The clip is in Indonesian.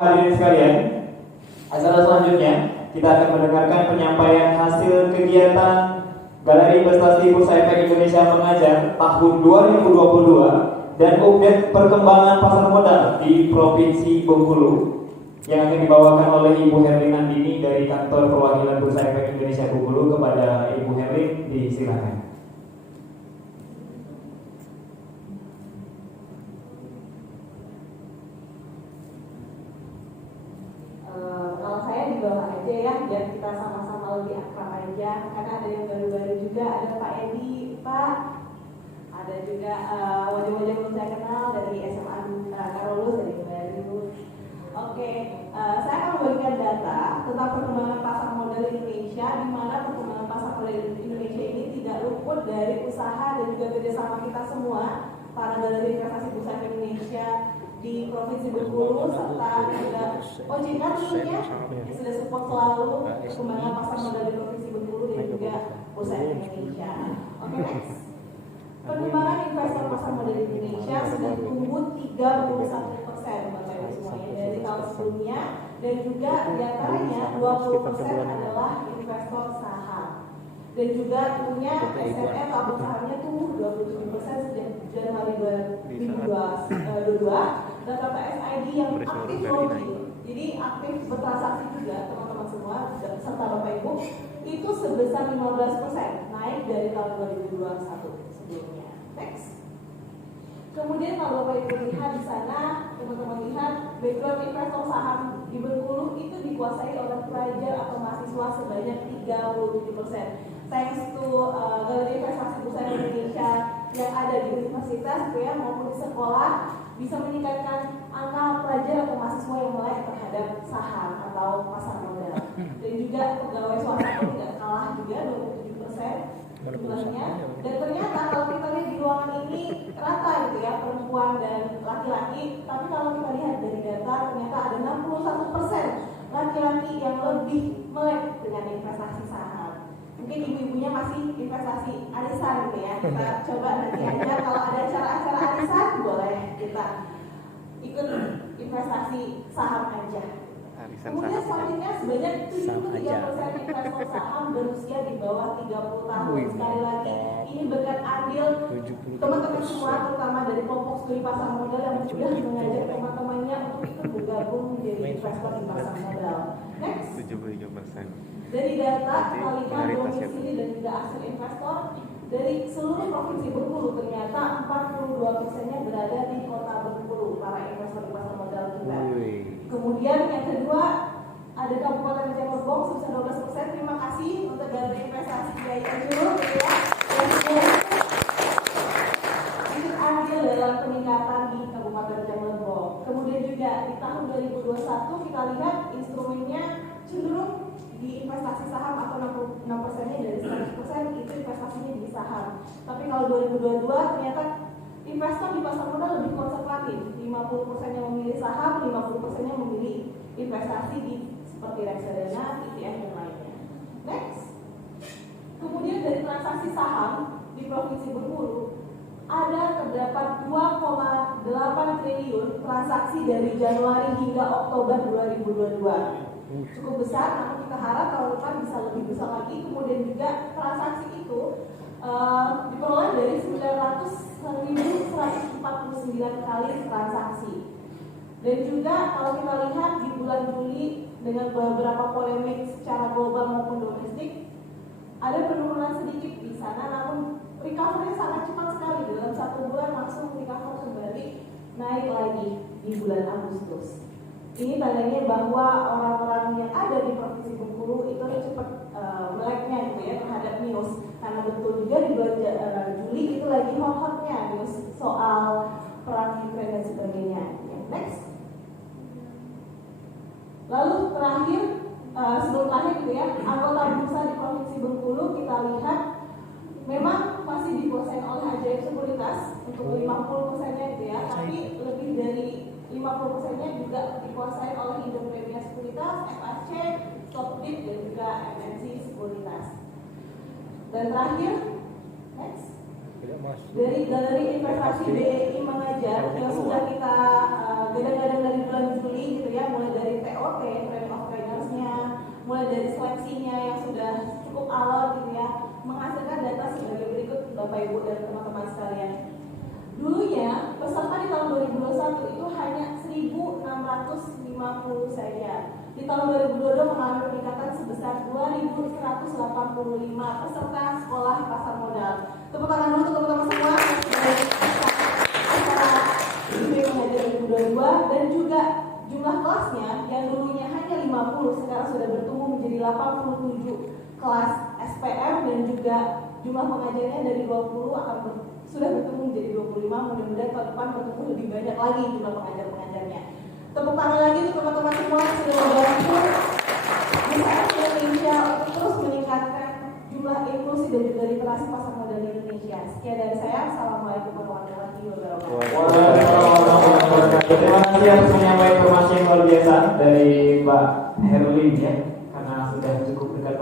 Hadirin sekalian, acara selanjutnya kita akan mendengarkan penyampaian hasil kegiatan Galeri Prestasi Bursa Efek Indonesia Mengajar tahun 2022 dan update perkembangan pasar modal di Provinsi Bengkulu yang akan dibawakan oleh Ibu Herlin Andini dari Kantor Perwakilan Bursa Efek Indonesia Bengkulu. Kepada Ibu Herlin, disilakan. Kalau saya di bawah aja ya, biar kita sama-sama lebih akrab aja. Karena ada yang baru-baru juga, ada Pak Edi, Pak, ada juga wajah-wajah belum saya kenal dari SMA Karolus, dari baru. Oke, saya akan memberikan data tentang perkembangan pasar modal Indonesia, di mana perkembangan pasar modal Indonesia ini tidak luput dari usaha dan juga kerjasama kita semua, para galeri investasi bursa efek Indonesia di Provinsi Bengkulu serta juga OJK tentunya yang sudah support selalu perkembangan pasar modal di Provinsi Bengkulu dan juga bursa efek Indonesia. Oke, next. Perkembangan investor pasar modal Indonesia sudah tumbuh 31% Bapak Ibu semuanya dari tahun sebelumnya, dan juga diantaranya 20% adalah investor saham, dan juga punya SRE atau sahamnya tumbuh 27% sejak Januari 2022. Dan KPSID yang aktif login, jadi aktif bertransaksi juga teman-teman semua serta Bapak Ibu, itu sebesar 15%, naik dari tahun 2021 sebelumnya. Next. Kemudian kalau Bapak Ibu lihat di sana, teman-teman lihat background investor saham di Bengkulu itu dikuasai oleh pelajar atau mahasiswa sebanyak 37%. Thanks to Galeri Investasi Bursa Indonesia yang ada di universitas ya, maupun di sekolah, bisa meningkatkan angka pelajar atau mahasiswa yang melek terhadap saham atau pasar modal. Dan juga pegawai swasta tidak kalah juga 27% jumlahnya. Dan ternyata kalau kita lihat di ruangan ini rata gitu ya, perempuan dan laki-laki. Tapi kalau kita lihat dari data, ternyata ada 61% laki-laki yang lebih melek dengan investasi saham. Mungkin ibu-ibunya masih investasi arisan gitu ya. Kita coba nanti aja kalau ada acara-acara arisan boleh kita ikut investasi saham aja. Kemudian selanjutnya sebanyak 73% investor saham berusia di bawah 30 tahun. Sekali lagi ini berkat andil teman-teman semua, terutama dari kelompok studi pasar modal yang sudah mengajak teman-temannya untuk ikut bergabung menjadi investor di pasar modal. Next. 73%. Dari data kita lihat domisili dan juga aset investor dari seluruh provinsi Bengkulu, ternyata 42%-nya berada di kota Bengkulu, para investor di pasar modal kita. Kemudian yang kedua ada Kabupaten Cirebon sebesar 12%. Terima kasih untuk Galeri Investasi Kiai Anjur ya, yang sudah ikut andil dalam peningkatan di Kabupaten Cirebon. Kemudian juga di tahun 2021 kita lihat instrumennya cenderung di investasi saham atau 66%-nya dari 100% itu investasinya di saham. Tapi kalau 2022 ternyata investor di pasar modal lebih konservatif, 50%-nya memilih saham, 50%-nya memilih investasi di seperti reksadana, ETF dan lainnya. Next. Kemudian dari transaksi saham di Provinsi Bengkulu ada terdapat 2,8 triliun transaksi dari Januari hingga Oktober 2022. Cukup besar, namun kita harap tahun depan bisa lebih besar lagi. Kemudian juga transaksi itu diperoleh dari 900.149 kali transaksi. Dan juga kalau kita lihat di bulan Juli dengan beberapa polemik secara global maupun domestik, ada penurunan sedikit di sana, namun recovery sangat cepat sekali. Dalam 1 bulan langsung recover kembali, naik lagi di bulan Agustus. Ini tandanya bahwa orang-orang yang ada di Provinsi Bengkulu itu cepat meleknya gitu ya terhadap news. Karena betul juga di bulan Juli itu lagi hot-hotnya news soal perang Ukraina dan sebagainya. Next. Lalu terakhir, sebelum terakhir gitu ya, anggota bursa di Provinsi Bengkulu kita lihat memang masih dikuasai oleh Ajaib Sekuritas untuk 50%-nya gitu ya, tapi lebih dari 50%-nya juga dikuasai oleh Indopremia Sekuritas, FAC, Stopdit dan juga MNC Sekuritas. Dan terakhir, next, dari Galeri Investasi BEI Mengajar yang sudah kita Kadang-kadang dari bulan Juli gitu ya, mulai dari TOT, Training of Trainers-nya, mulai dari seleksinya yang sudah cukup alot gitu ya, menghasilkan data sebagai berikut Bapak Ibu dan teman-teman sekalian. Dulunya peserta di tahun 2021 itu hanya 1.650 saja. Di tahun 2022 mengalami peningkatan sebesar 2.185 peserta sekolah pasar modal. Tepuk tangan dulu untuk teman-teman semua acara IB Mengajar 2022, dan juga jumlah kelasnya yang dulunya hanya 50 sekarang sudah bertumbuh menjadi 87 kelas SPM, dan juga jumlah pengajarnya dari 20 sudah bertumbuh menjadi 25. Mudah-mudahan tahun depan bertumbuh lebih banyak lagi jumlah pengajar-pengajarnya. Tepuk tangan lagi untuk teman-teman semua yang sudah membantu BSR Indonesia untuk terus meningkatkan jumlah inklusi dan juga literasi pasar modal di Indonesia. Sekian dari saya. Assalamualaikum warahmatullahi wabarakatuh. Terima kasih atas menyampaikan informasi yang luar biasa dari Mbak Herlin ya, karena sudah cukup dekat